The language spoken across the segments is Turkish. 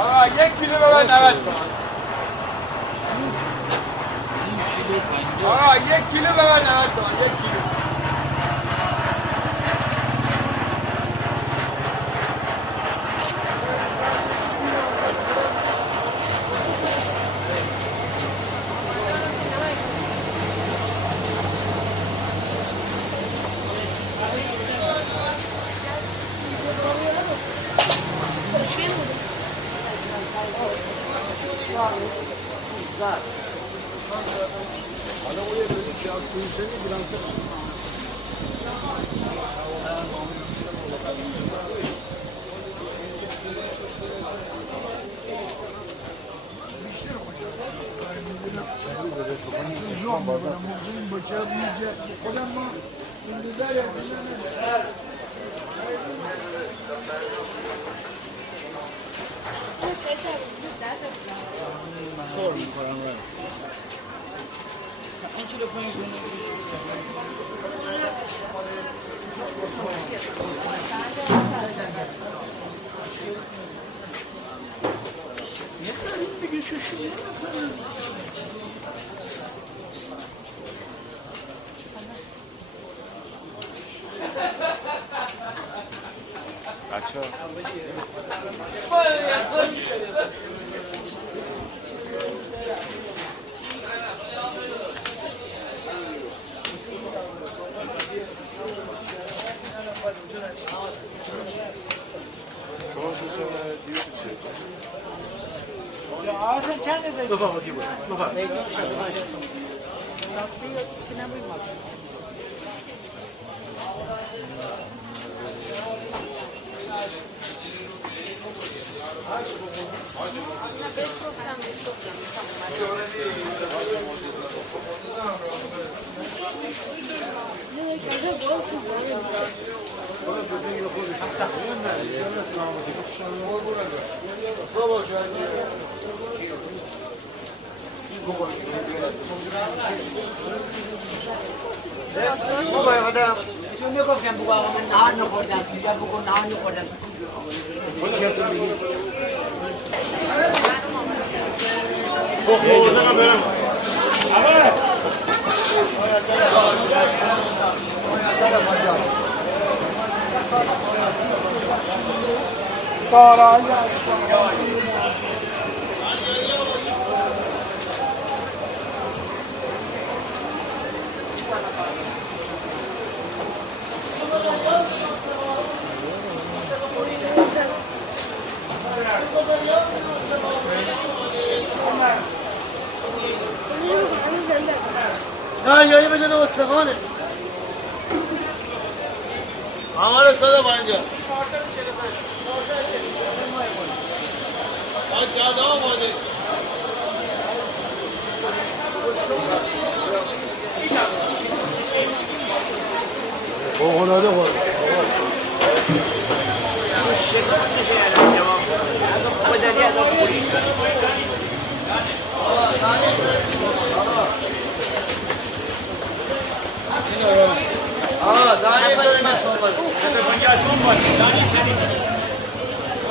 Aa, 1 kilo ver evet. Aa, 1 kilo ver evet. 1 kilo. Adam oraya böyle kağıt koyursana bir anda. Yok mu? Mutluyum bıçağı büyüyecek. Kolem mi? Şimdi der ya. Sorun paranlar. On telefonu ne kadar bir geçiyor şu ya? Açıyor. Baba bakayım. Baba. Baba kadar. Ne bakayım bu adamın nahar ne koyacağız? Güzel bu nahar ne koyacağız? Orada böyle. ना यही वजह ना वो सगोन है हमारे सदा बन गया आज ज्यादा हो मुझे O kadar da var. Aa, daha ne söylemez olmadı. Daha ne istediniz?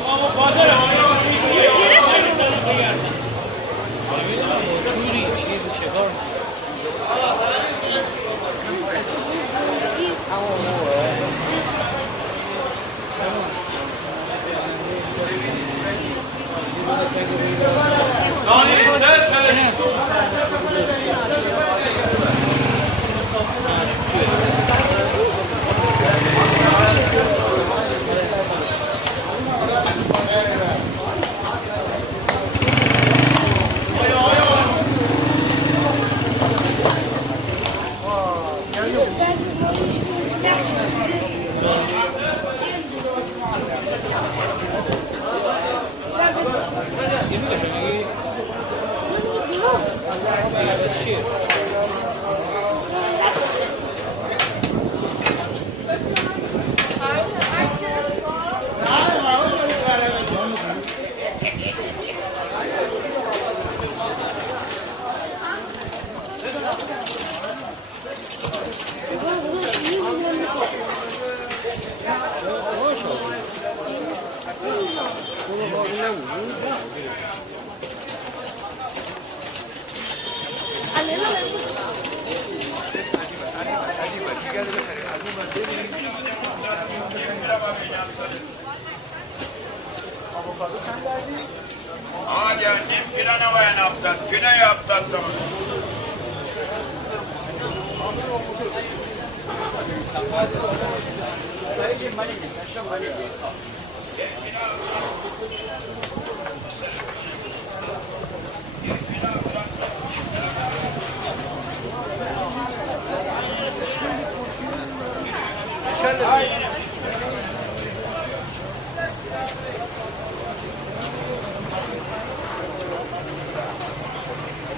Ama bu pazar Aa geldim Kiranava'ya ne yaptın? Güney yaptın tamam.